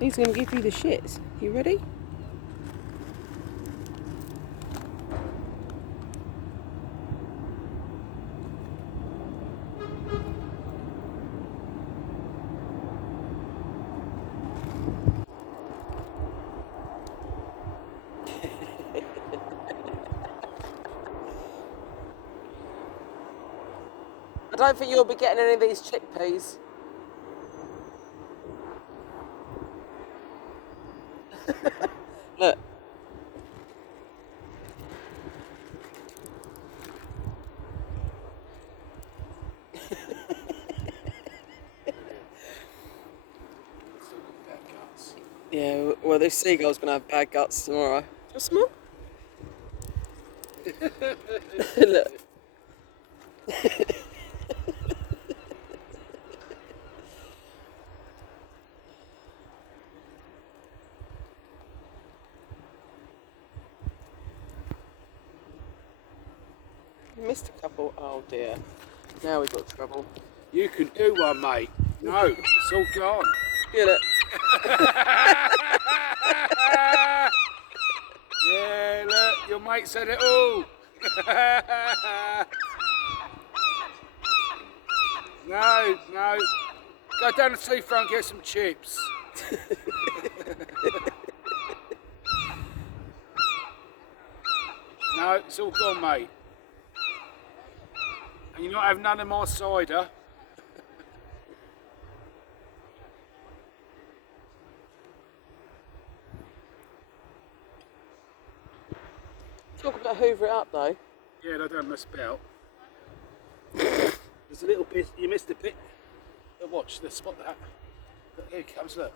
He's going to give you the shits. You ready? I don't think you'll be getting any of these chickpeas. Look. Yeah, well, this seagull's going to have bad guts tomorrow. Do you want some more? Look. Missed a couple. Oh dear. Now we've got trouble. You can do one, mate. No, it's all gone. Get it? Yeah, look, your mate said it all. No, no. Go down the seafront and get some chips. No, it's all gone, mate. And you're not having none of my cider. Talk about hoover it up though. Yeah, they don't mess about. There's a little bit, you missed a bit. But watch, let's spot that. Look, here it comes, look.